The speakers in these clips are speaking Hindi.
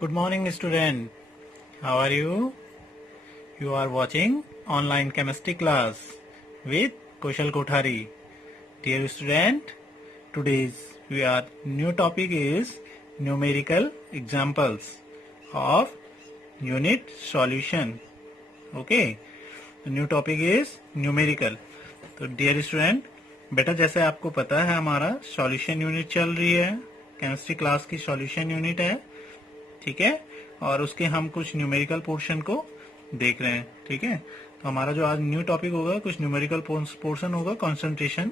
Good morning, student. How are you? You are watching online chemistry class with Kushal Kothari. Dear student, today's new topic is numerical examples of unit solution. Okay, the new topic is numerical. तो डियर स्टूडेंट, बेटा जैसे आपको पता है हमारा सॉल्यूशन यूनिट चल रही है, केमिस्ट्री क्लास की सॉल्यूशन यूनिट है, ठीक है। और उसके हम कुछ न्यूमेरिकल पोर्शन को देख रहे हैं, ठीक है। तो हमारा जो आज न्यू टॉपिक होगा कुछ न्यूमेरिकल पोर्शन होगा कंसंट्रेशन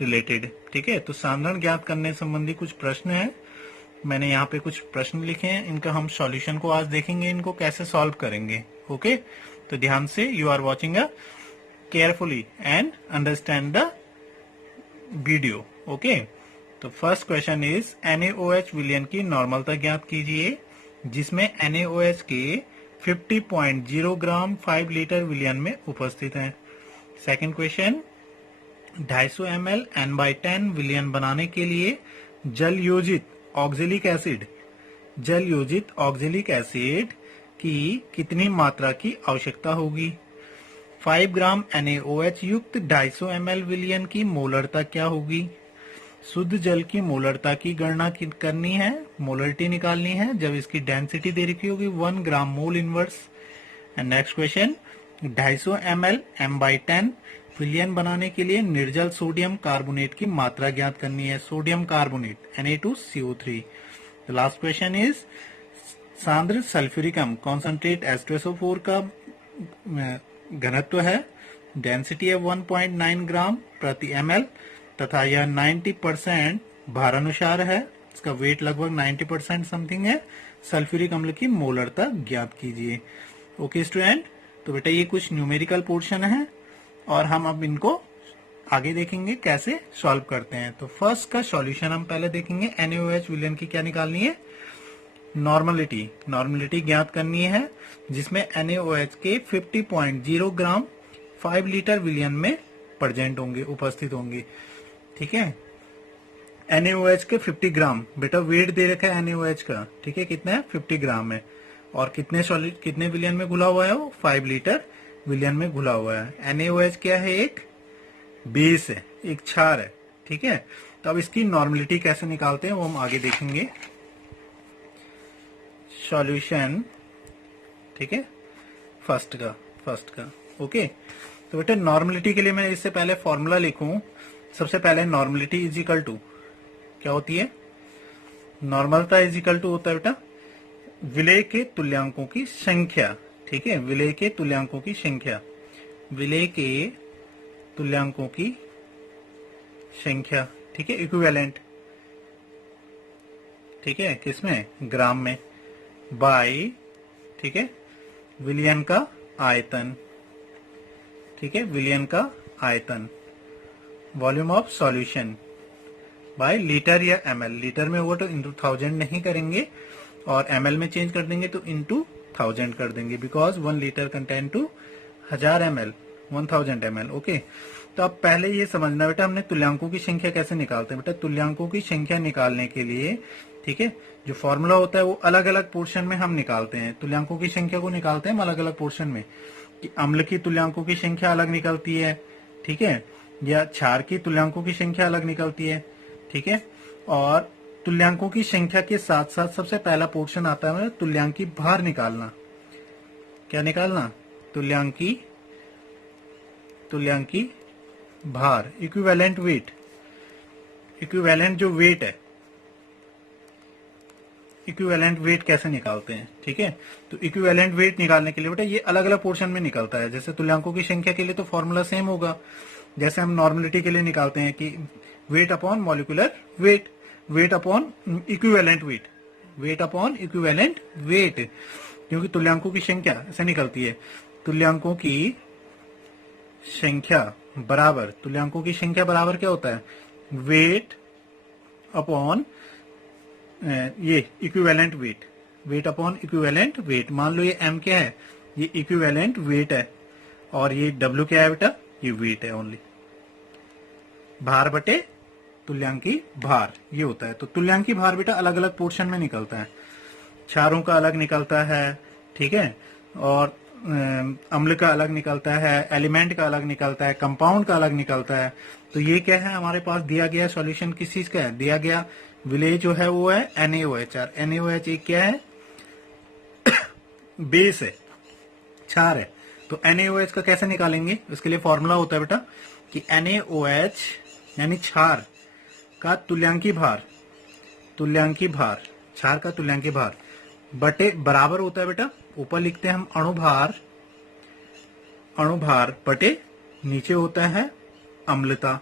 रिलेटेड, ठीक है। तो सांद्रण ज्ञात करने संबंधी कुछ प्रश्न है, मैंने यहाँ पे कुछ प्रश्न लिखे हैं, इनका हम सॉल्यूशन को आज देखेंगे, इनको कैसे सॉल्व करेंगे। ओके, तो ध्यान से you are watching a carefully and understand the video. Okay, तो फर्स्ट क्वेश्चन इज NaOH विलयन की नॉर्मलता ज्ञात कीजिए, जिसमें NaOH के 50.0 ग्राम 5 लीटर विलयन में उपस्थित है। सेकंड क्वेश्चन, 250 ml N/10 विलयन बनाने के लिए जल योजित ऑक्जेलिक एसिड की कितनी मात्रा की आवश्यकता होगी। 5 ग्राम NaOH युक्त 250 ml विलयन की मोलरता क्या होगी। शुद्ध जल की मोलरता की गणना करनी है, मोलरिटी निकालनी है, जब इसकी डेंसिटी दे रखी होगी 1 gram mole inverse. And next question, 250 ml M/10 विलयन बनाने के लिए निर्जल सोडियम कार्बोनेट की मात्रा ज्ञात करनी है, sodium carbonate Na2CO3। The last question is सांद्र सल्फ्यूरिक अम्ल कॉन्सेंट्रेट H2SO4 का घनत्व है, डेंसिटी है 1.9 ग्राम प्रति ml तथा यह 90% भारानुसार है, इसका वेट लगभग 90% समथिंग है। सल्फ्यूरिक अम्ल की मोलरता ज्ञात कीजिए। ओके स्टूडेंट, तो बेटा ये कुछ न्यूमेरिकल पोर्शन है और हम अब इनको आगे देखेंगे कैसे सॉल्व करते हैं। तो फर्स्ट का सॉल्यूशन हम पहले देखेंगे, NaOH विलयन की क्या निकालनी है, नॉर्मलिटी ज्ञात करनी है, जिसमें NaOH के 50.0 ग्राम 5 लीटर विलयन में प्रेजेंट होंगे, उपस्थित होंगे, ठीक है। NaOH के 50 ग्राम, बेटा वेट दे रखा है NaOH का, ठीक है, कितना है 50 ग्राम है, और कितने विलयन में घुला हुआ है वो 5 लीटर विलयन में घुला हुआ है। NaOH क्या है, एक बेस है, एक क्षार है, ठीक है। तो अब इसकी नॉर्मलिटी कैसे निकालते हैं वो हम आगे देखेंगे। सॉल्यूशन, ठीक है, फर्स्ट का ओके। तो बेटा नॉर्मलिटी के लिए मैं इससे पहले फॉर्मूला लिखूं, सबसे पहले नॉर्मलिटी इज इक्वल टू क्या होती है, नॉर्मलता इज इक्वल टू होता है बेटा विलेय के तुल्यांकों की संख्या, ठीक है, विलेय के तुल्यांकों की संख्या, ठीक है, इक्विवेलेंट, ठीक है, किसमें, ग्राम में, बाय, ठीक है, विलयन का आयतन, ठीक है, विलयन का आयतन, volume of solution bye litre या ml, लीटर में होगा तो इंटू 1000 नहीं करेंगे और ml में चेंज कर देंगे तो इंटू 1000 कर देंगे, because 1 litre contain two 1000 ml 1000 ml। Okay, तो अब पहले ये समझना बेटा हमने तुल्यांकों की संख्या कैसे निकालते हैं। बेटा तुल्यांकों की संख्या निकालने के लिए, ठीक है, जो फॉर्मूला होता है वो अलग अलग पोर्शन में हम निकालते हैं, तुल्यांकों की संख्या को निकालते हैं हम अलग अलग पोर्शन में, कि अम्ल की तुल्यांकों की संख्या अलग निकलती है, ठीक है, या क्षार की तुल्यांकों की संख्या अलग निकलती है, ठीक है। और तुल्यांकों की संख्या के साथ साथ सबसे पहला पोर्शन आता है तुल्यांकी भार निकालना। क्या निकालना, तुल्यांकी भार, इक्विवेलेंट वेट, इक्विवेलेंट जो वेट है, इक्विवेलेंट वेट कैसे निकालते हैं, ठीक है। तो इक्विवेलेंट वेट निकालने के लिए बेटा ये अलग अलग पोर्शन में निकलता है। जैसे तुल्यांकों की संख्या के लिए तो फॉर्मूला सेम होगा, जैसे हम नॉर्मलिटी के लिए निकालते हैं कि wait upon molecular wait, weight upon equivalent weight, weight upon equivalent weight, क्योंकि तुल्यांकों की संख्या ऐसे निकलती है, तुल्यांकों की संख्या बराबर क्या होता है, वेट अपॉन ये equivalent weight, weight upon equivalent weight. मान लो ये m क्या है, ये इक्विवेलेंट वेट है, और ये w क्या है बेटा, ये वेट है ओनली, भार बटे तुल्यांकी भार ये होता है। तो तुल्यांकी भार बेटा अलग अलग पोर्शन में निकलता है। क्षारों का अलग निकलता है, ठीक है, और अम्ल का अलग निकलता है, एलिमेंट का अलग निकलता है, कंपाउंड का अलग निकलता है। तो ये क्या है हमारे पास दिया गया सॉल्यूशन किस चीज का है, दिया गया विलेय जो है वो है NaOH। और NaOH एक क्या है, बेस है, क्षार है। तो NaOH का कैसे निकालेंगे, उसके लिए फॉर्मूला होता है बेटा कि NaOH यानी क्षार का तुल्यांकी भार, क्षार का तुल्यांकी भार बटे बराबर होता है बेटा, ऊपर लिखते हैं हम अणुभार बटे नीचे होता है अम्लता।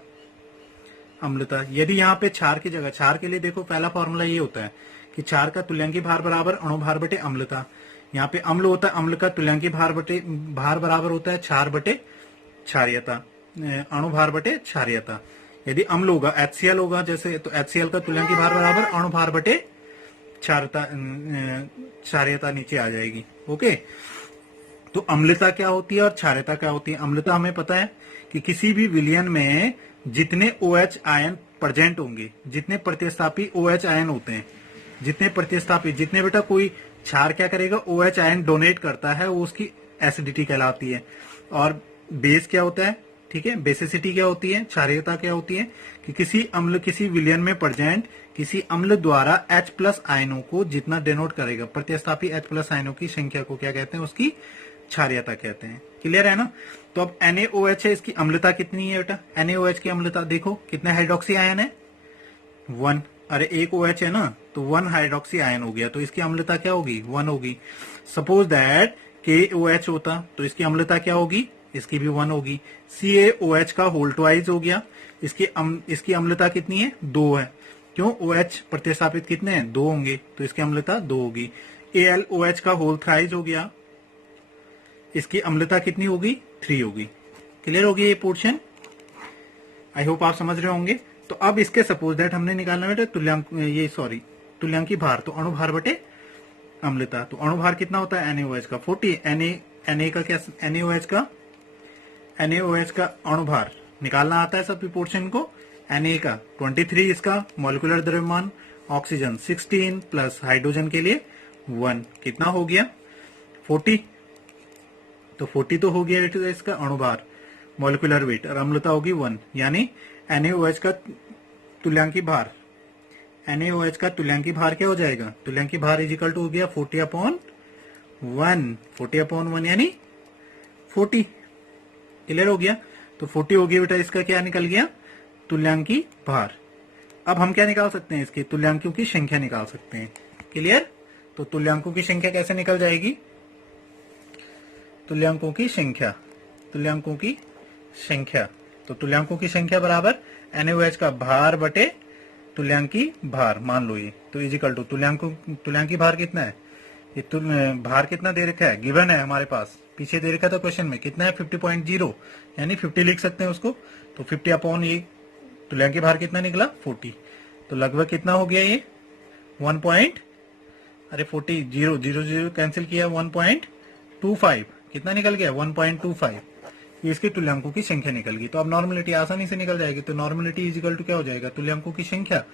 यदि यहाँ पे क्षार की जगह, क्षार के लिए देखो पहला फॉर्मूला ये होता है कि क्षार का तुल्यांकी भार बराबर अणुभार बटे अम्लता। यहाँ पे अम्ल होता है, अम्ल का तुल्यांकी भार बराबर होता है क्षार बटे क्षारीयता, अणुभार बटे क्षारीयता। यदि अम्ल होगा, HCl होगा जैसे, तो HCl का तुल्यांकी भार बराबर अणुभार बटे क्षारीयता नीचे आ जाएगी। ओके, तो अम्लता क्या होती है और क्षारीयता क्या होती है। अम्लता हमें पता है कि किसी भी विलयन में जितने OH आयन प्रेजेंट होंगे, जितने प्रतिस्थापी OH आयन होते हैं, जितने बेटा कोई क्षार क्या करेगा, OH आयन डोनेट करता है, वो उसकी एसिडिटी कहलाती है। और बेस क्या होता है, ठीक है, बेसिसिटी क्या होती है, क्षारीयता क्या होती है कि किसी विलयन में प्रेजेंट किसी अम्ल द्वारा H+ आयनों को जितना डिनोट करेगा, प्रतिस्थापी H+ आयनों की संख्या को क्या कहते हैं, उसकी क्षारीयता कहते हैं। क्लियर है ना। तो अब NaOH है, इसकी अम्लता कितनी है बेटा, NaOH की अम्लता देखो कितने हाइड्रोक्सी आयन है, 1। अरे एक OH है ना, तो 1 हाइड्रोक्सी आयन हो गया, तो इसकी अम्लता क्या होगी, 1 होगी। सपोज दैट KOH होता तो इसकी अम्लता क्या होगी, इसकी भी 1 होगी। CaOH का होल ट्वाइस हो गया, इसकी अम्लता कितनी है, 2 है। क्यों, OH प्रतिस्थापित कितने हैं, 2 होंगे, तो इसकी अम्लता 2 होगी। AlOH का होल थ्राइस हो गया, इसकी अम्लता कितनी होगी, 3 होगी। क्लियर होगी ये पोर्शन, आई होप आप समझ रहे होंगे। तो अब इसके सपोज दैट हमने निकालना बेटा तुल्यांकी भार, तो अणुभार बटे अम्लता। तो अणुभार कितना होता है NaOH का 40, Na का क्या, NaOH का अणुभार निकालना आता है सब पोर्शन को। Na का 23, इसका मॉलिक्यूलर द्रव्यमान, ऑक्सीजन 16 प्लस हाइड्रोजन के लिए 1, कितना हो गया 40। तो 40 तो हो गया इसका अणुभार, मॉलिक्यूलर वेट, और अम्लता होगी 1। यानी NaOH का तुल्यांकी भार, NaOH का तुल्यांकी भार क्या हो जाएगा, तुल्यांकी भार इज इक्वल टू हो गया 40/1, 40/1 यानी 40। क्लियर हो गया। तो 40 हो गया बेटा, इसका क्या निकल गया, तुल्यांकी भार। अब हम क्या निकाल सकते हैं, इसकी तुल्यांकों की संख्या निकाल सकते हैं। क्लियर। तो तुल्यांकों की संख्या कैसे निकल जाएगी, तुल्यांकों की संख्या, तो तुल्यांकों की संख्या बराबर NaOH का भार बटे तुल्यांकी भार, मान लो ये, तो इज इक्वल टू तुल्यांकी भार कितना है, ये भार कितना दे रखा है, गिवन है हमारे पास, पीछे दे रखा था क्वेश्चन में, कितना है 50.0, यानी 50 लिख सकते हैं उसको। तो 50 अपॉन ये तुल्यांकी भार कितना निकला 40, तो लगभग कितना हो गया ये 40 0 कैंसिल किया 1.25, कितना निकल गया 1.25, ये इसके तुल्यांकों की संख्या निकल गई। तो अब नॉर्मलिटी आसानी से निकल जाएगी। तो नॉर्मलिटी इज इक्वल टू क्या हो जाएगा, तुल्यांकों की संख्या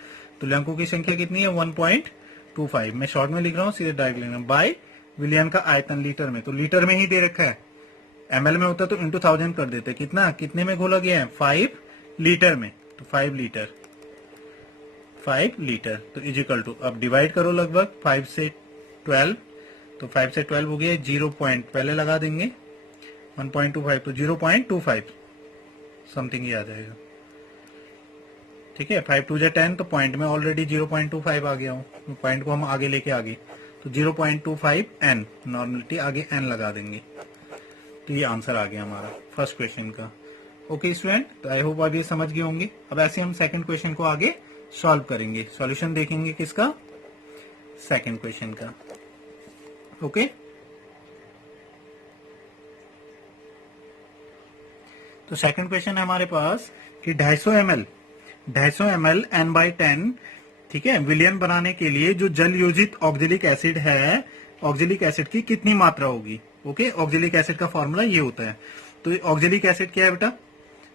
कितनी है 1.25। मैं शॉर्ट में लिख रहा हूँ, सीधे डायरेक्ट लिख रहा हूँ, बाय विलियन का आयतन लीटर में, तो लीटर में ही दे रखा है, ml में होता तो इंटू 1000 कर देते। कितने में घोला गया है 5 लीटर में, तो 5 लीटर, तो इज इक्वल टू, अब डिवाइड करो लगभग 5 से 12, तो 5 से 12 हो गया 0. पहले लगा देंगे 1.25, तो 0.25 समथिंग ही आ जाएगा। ठीक है, 5 2 10, तो पॉइंट में ऑलरेडी 0.25 आ गया हूँ, पॉइंट को हम आगे लेके आ गए, तो 0.25 n, नॉर्मलिटी आगे n लगा देंगे, तो ये आंसर आ गया हमारा फर्स्ट क्वेश्चन का। ओके स्टूडेंट, तो आई होप आप ये समझ गए होंगे। अब ऐसे हम सेकंड क्वेश्चन को आगे सॉल्व करेंगे, सॉल्यूशन देखेंगे किसका, सेकंड क्वेश्चन का। ओके, तो सेकंड क्वेश्चन है हमारे पास कि 250 ml N/10, ठीक है, विलियन बनाने के लिए जो जल योजित ऑक्जेलिक एसिड है, ऑक्जेलिक एसिड की कितनी मात्रा होगी। ओके, ऑक्जेलिक एसिड का फॉर्मूला ये होता है। तो ऑक्जेलिक एसिड क्या है बेटा,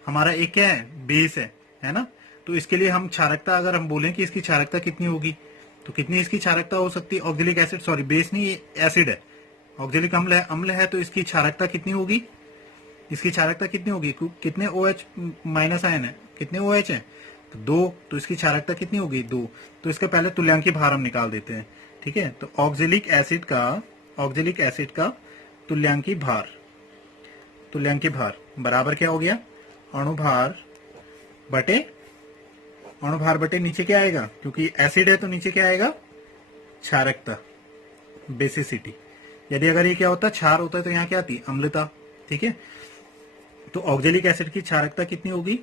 हमारा एक क्या है, बेस है ना। तो इसके लिए हम क्षारकता, अगर हम बोलें कि इसकी क्षारकता कितनी होगी, तो कितनी इसकी क्षारकता हो सकती है? ऑक्जेलिक एसिड, सॉरी बेस नहीं, ये एसिड है, ऑक्जेलिक अम्ल है, तो इसकी क्षारकता कितनी होगी? इसकी क्षारकता कितनी होगी? कितने OH माइनस आयन है, कितने OH है? तो 2, तो इसकी क्षारकता कितनी होगी? 2। तो इसके पहले तुल्यांकी भार हम निकाल देते हैं, ठीक है। तो ऑक्जेलिक एसिड का तुल्यांकी भार बराबर क्या हो गया? अणुभार बटे नीचे क्या आएगा? क्योंकि एसिड है तो नीचे क्या आएगा? क्षारकता, बेसिसिटी। यदि अगर ये क्या होता, क्षार होता है, तो यहाँ क्या आती? अम्लता, ठीक है। तो ऑक्जेलिक एसिड की क्षारकता कितनी होगी?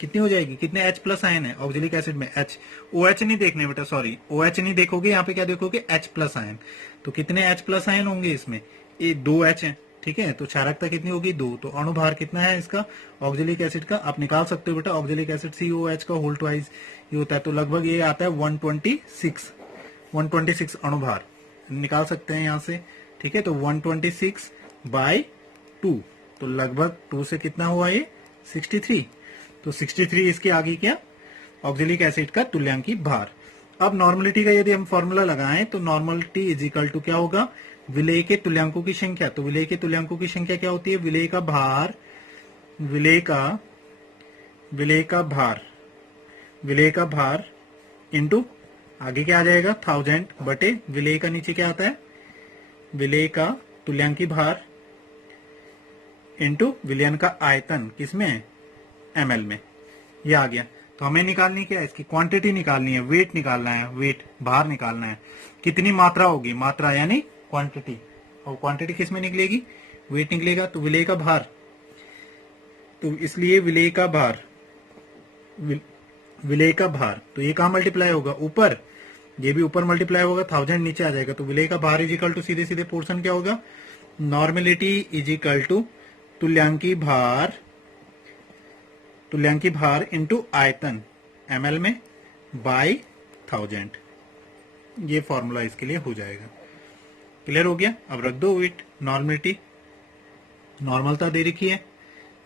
कितनी हो जाएगी? कितने H प्लस आयन है ऑक्जेलिक एसिड में? H, OH नहीं देखने बेटा, सॉरी OH नहीं देखोगे, यहाँ पे क्या देखोगे? H plus ion. तो कितने H प्लस आयन होंगे इसमें? ये 2 H है, ठीक है। तो क्षारकता कितनी होगी? 2। तो अणुभार कितना है इसका ऑक्जेलिक एसिड का? आप निकाल सकते हो बेटा, ऑक्जेलिक एसिड COH का होल ट्वाइस ये होता है, तो लगभग ये आता है 126 अणुभार निकाल सकते हैं यहाँ से, ठीक है। तो 126 बाई 2, तो लगभग 2 से कितना हुआ ये? 63। तो 63 इसके आगे क्या? ऑक्जेलिक एसिड का तुल्यांकी भार। अब नॉर्मलिटी का यदि हम फॉर्मूला लगाएं तो नॉर्मलिटी इज इक्वल टू क्या होगा? विलेय के तुल्यांकों की संख्या। तो विलेय के तुल्यांकों की संख्या क्या होती है? विलेय का भार इंटू आगे क्या आ जाएगा? 1000 बटे विलेय का नीचे क्या आता है? विलेय का तुल्यांकी भार इंटू विलयन का आयतन, किसमें? ml में। ये आ गया। तो हमें निकालनी क्या है? इसकी क्वांटिटी निकालनी है, वेट निकालना है, वेट भार निकालना है। कितनी मात्रा होगी? मात्रा यानी क्वांटिटी, और क्वांटिटी किस में निकलेगी? वेट निकलेगा। तो विलेय का भार, तो इसलिए विलेय का भार तो ये कहां मल्टीप्लाई होगा? ऊपर, ये भी ऊपर मल्टीप्लाई होगा, 1000 नीचे आ जाएगा। तो विलेय का भार इज इक्वल टू सीधे सीधे पोर्शन क्या होगा? नॉर्मेलिटी इज इक्वल टू तुल्यांकी भार इंटू आयतन ml में बाई 1000। ये फॉर्मूला इसके लिए हो जाएगा। क्लियर हो गया? अब रख दो वेट। नॉर्मलिटी, नॉर्मलता दे रखी है,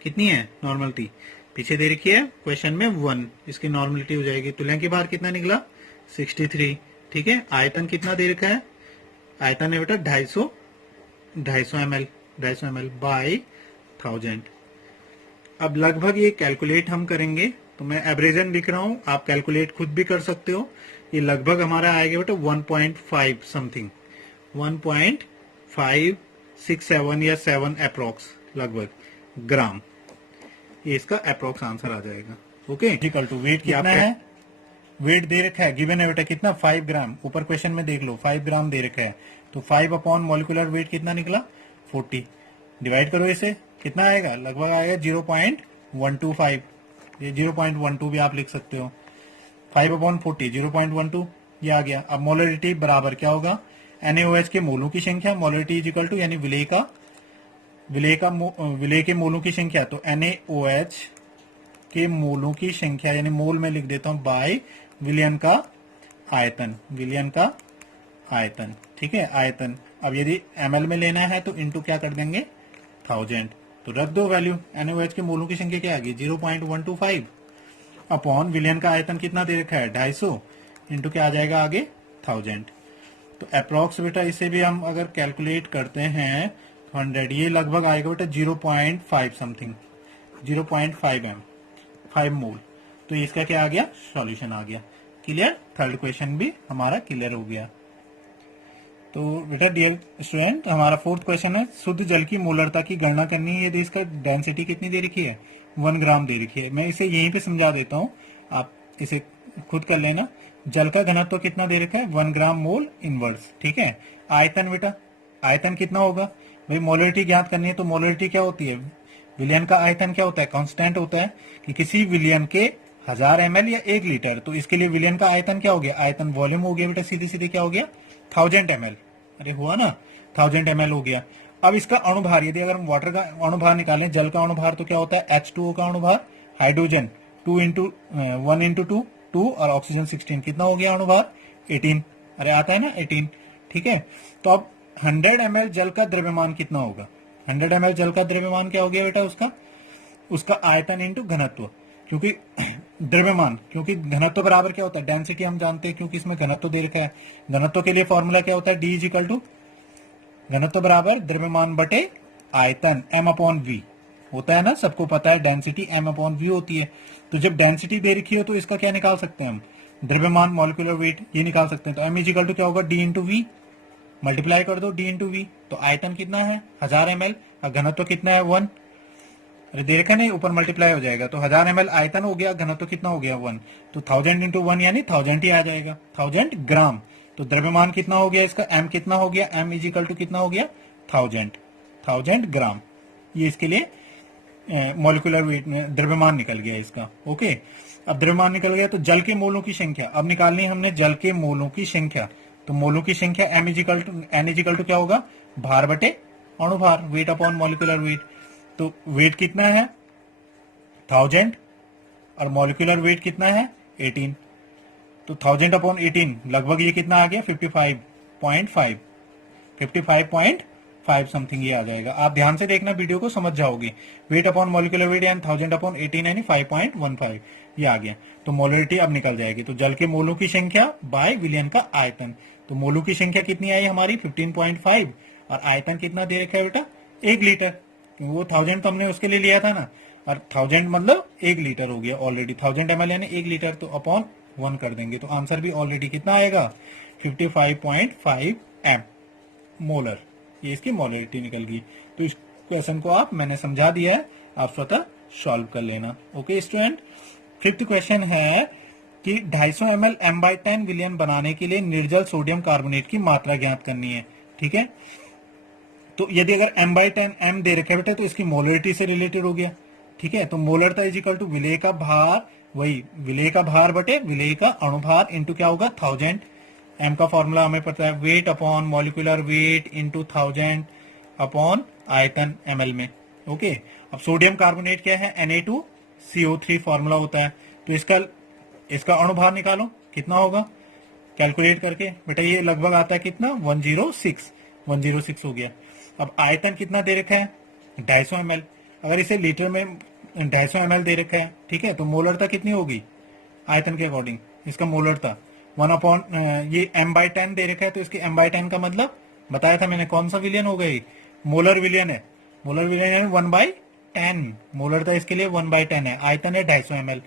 कितनी है नॉर्मलिटी? पीछे दे रखी है क्वेश्चन में 1, इसकी नॉर्मलिटी हो जाएगी। तुल्यांकी भार कितना निकला? 63, ठीक है। आयतन कितना दे रखा है? आयतन है बेटा 250 ml बाई 1000। अब लगभग ये कैलकुलेट हम करेंगे, तो मैं एवरेजन लिख रहा हूं, आप कैलकुलेट खुद भी कर सकते हो। ये लगभग हमारा आएगा बेटा 1.5 समथिंग, 1.567 या 7 अप्रोक्स लगभग ग्राम, ये इसका अप्रोक्स आंसर आ जाएगा। ओके, इक्वल टू वेट कितना है? वेट दे रखा है, गिवन है बेटा कितना? 5 ग्राम। ऊपर क्वेश्चन में देख लो 5 ग्राम दे रखा है, तो 5 अपॉन मॉलिक्यूलर वेट कितना निकला? 40। डिवाइड करो इसे, कितना आएगा? लगभग आएगा 0.125। ये 0.12 भी आप लिख सकते हो। 5 अपॉन 40 0.12 ये आ गया। अब मोलरिटी बराबर क्या होगा? NaOH के मोलों की संख्या, मोलरिटी इज इक्वल टू यानी विलेय के मोलों की संख्या, तो NaOH के मोलों की संख्या यानी मोल में लिख देता हूं बाय विलयन का आयतन, ठीक है, आयतन। अब यदि ml में लेना है तो इंटू क्या कर देंगे? 1000। तो रख दो वैल्यू, NaOH के मोलों की संख्या क्या आ गई? 0.125 अपॉन विलयन का आयतन कितना दे रखा है? 250 इंटू क्या आ जाएगा आगे? 1000। तो अप्रोक्स बेटा इसे भी हम अगर कैलकुलेट करते हैं 100, ये लगभग आएगा बेटा 0.5 समथिंग, 0.5 m, 5 मोल। तो इसका क्या आ गया? सॉल्यूशन आ गया। क्लियर? थर्ड क्वेश्चन भी हमारा क्लियर हो गया। तो बेटा डियर स्टूडेंट, हमारा फोर्थ क्वेश्चन है, शुद्ध जल की मोलरता की गणना करनी है यदि इसका डेंसिटी कितनी दे रखी है? 1 ग्राम दे रखी है। मैं इसे यहीं पे समझा देता हूँ, आप इसे खुद कर लेना। जल का घनत्व तो कितना दे रखा है? 1 ग्राम मोल इनवर्स, ठीक है। आयतन बेटा, आयतन कितना होगा भाई? मोलरिटी ज्ञात करनी है तो मोलरिटी क्या होती है? विलयन का आयतन क्या होता है? कांस्टेंट होता है कि किसी विलयन के 1000 ml या 1 लीटर, तो इसके लिए विलयन का आयतन क्या हो गया? आयतन वॉल्यूम हो गया बेटा, सीधे सीधे क्या हो गया? 1000 ml। अरे हुआ ना, 1000 ml हो गया। अब इसका अणुभार, यदि अगर हम वाटर का अणुभार निकालें, जल का अणुभार, तो क्या होता है? H2O का अणुभार, हाइड्रोजन 1 into 2 और ऑक्सीजन 16, कितना हो गया अणुभार? 18। अरे आता है ना 18, ठीक है। तो अब 100 ml जल का द्रव्यमान कितना होगा? 100 ml जल का द्रव्यमान क्या हो गया बेटा? उसका आयतन इंटू घनत्व, क्योंकि द्रव्यमान, क्योंकि घनत्व बराबर क्या होता है, डेंसिटी हम जानते हैं, क्योंकि इसमें घनत्व दे रखा है। घनत्व के लिए फॉर्मूला क्या होता है, डी इज इक्वल टू घनत्व बराबर द्रव्यमान बटे आयतन, m अपॉन वी होता है ना, सबको पता है डेंसिटी m अपॉन वी होती है। तो जब डेंसिटी दे रखी हो तो इसका क्या निकाल सकते हैं हम, द्रव्यमान मॉलिक्यूलर वेट, ये निकाल सकते हैं। तो m इज इक्वल टू क्या होगा, डी इंटू वी, मल्टीप्लाई कर दो डी इंटू वी। तो आयतन कितना है 1000 ml, और घनत्व कितना है 1, अरे दे रखा नहीं, ऊपर मल्टीप्लाई हो जाएगा। तो 1000 ml आयतन हो गया, घनत्व कितना हो गया 1, तो 1000 इंटू 1 यानी 1000 ही आ जाएगा, 1000 ग्राम। तो द्रव्यमान कितना हो गया इसका, m कितना हो गया, m इज इक्वल टू कितना हो गया 1000 ग्राम। ये इसके लिए मॉलिक्यूलर वेट में द्रव्यमान निकल गया इसका। ओके, अब द्रव्यमान निकल गया तो जल के मोलों की संख्या अब निकालनी है हमने, जल के मोलों की संख्या। तो मोलों की संख्या m is equal to n is equal to क्या होगा, भार बटे अणुभार, वेट अपॉन मॉलिक्यूलर वेट। तो वेट कितना है 1000 और मॉलिक्यूलर वेट कितना है 18, तो 1000 अपॉन 18 लगभग ये कितना आ गया 55.5 समथिंग ये आ जाएगा। आप ध्यान से देखना वीडियो को समझ जाओगे। वेट अपॉन मॉलिक्यूलर वेट यानी 1000 अपॉन 18 यानी 5.15 ये आ गया। तो मोलरिटी अब निकल जाएगी। तो जल के मोलों की संख्या बाय विलयन का आयतन, तो मोलों की संख्या कितनी आई हमारी 15.5 और आयतन कितना दे रखा है बेटा 1 लीटर, क्योंकि वो 1000 तो हमने उसके लिए लिया था ना, और 1000 मतलब 1 लीटर हो गया ऑलरेडी, 1000 ml यानी 1 लीटर, तो अपॉन 1 कर देंगे। तो आंसर भी ऑलरेडी कितना आएगा 55.5 m मोलर, ये इसकी मोलरिटी निकल गई। तो इस क्वेश्चन को मैंने समझा दिया है, आप स्वतः सॉल्व कर लेना। ओके स्टूडेंट, 5th क्वेश्चन है कि 250 ml m/10 विलयन बनाने के लिए निर्जल सोडियम कार्बोनेट की मात्रा ज्ञात करनी है। ठीक है, तो यदि अगर m/10 m दे रखे बेटे तो इसकी मोलरिटी से रिलेटेड हो गया। ठीक है, तो मोलरता इज इक्वल टू विलेय का भार, वही विलेय का भार बटे विलेय का अणुभार इंटू क्या होगा 1000। m का फॉर्मूला हमें पता है, wait upon molecular weight into 1000 upon आयतन ml में। ओके, अब सोडियम कार्बोनेट क्या है Na2CO3 फॉर्मूला होता है, तो इसका अणुभार निकालो कितना होगा कैलकुलेट करके बेटा, ये लगभग आता है कितना 106 हो गया। अब आयतन कितना दे रखा है 250 ml, अगर इसे लीटर में 250 ml दे रखा है, ठीक है, तो मोलरता कितनी होगी आयतन के अकॉर्डिंग, इसका मोलरता 1 अपॉन ये m/10 दे रखा है, तो इसकी m/10 का मतलब बताया था मैंने कौन सा विलियन हो गई, मोलर विलियन है। मोलर विलियन यानी 1/10, मोलरता इसके लिए 1/10 है, आयतन है 250 ml।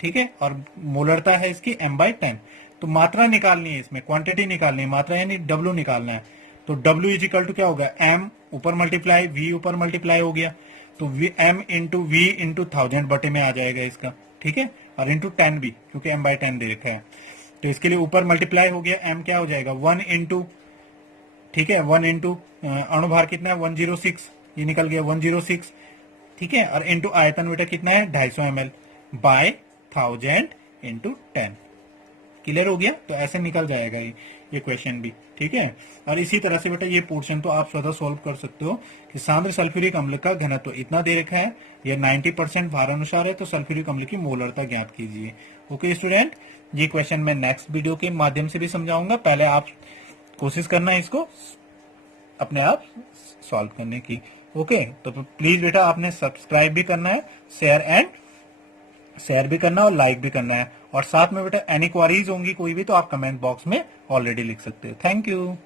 ठीक है, और मोलरता है इसकी m/10। तो मात्रा निकालनी है, इसमें क्वांटिटी निकालनी है, मात्रा यानी W निकालना है। तो W इज इक्वल टू क्या होगा, m ऊपर मल्टीप्लाई v ऊपर मल्टीप्लाई हो गया, तो m इंटू वी इंटू 1000 बटे में आ जाएगा इसका। ठीक है, और इंटू 10 भी, क्योंकि m/10 दे रखा है, तो इसके लिए ऊपर मल्टीप्लाई हो गया, m क्या हो जाएगा 1 इंटू, ठीक है 1 इंटू अणुभार कितना है 106, ये निकल गया 106। ठीक है, और इंटू आयतन बेटा कितना है 250 ml बाय 1000 इंटू 10। क्लियर हो गया, तो ऐसे निकल जाएगा ये क्वेश्चन भी। ठीक है, और इसी तरह से बेटा ये पोर्शन तो आप स्वतः सॉल्व कर सकते हो कि सांद्र सल्फ्यूरिक अम्ल का घनत्व इतना दे रखा है, ये 90% भार अनुसार है, तो सल्फ्यूरिक अम्ल की मोलरता ज्ञात कीजिए। ओके स्टूडेंट, ये क्वेश्चन मैं नेक्स्ट वीडियो के माध्यम से भी समझाऊंगा, पहले आप कोशिश करना है इसको अपने आप सॉल्व करने की। ओके, तो प्लीज बेटा आपने सब्सक्राइब भी करना है, शेयर भी करना और लाइक भी करना है, और साथ में बेटा एनी क्वारीज होंगी कोई भी तो आप कमेंट बॉक्स में ऑलरेडी लिख सकते हो। Thank you.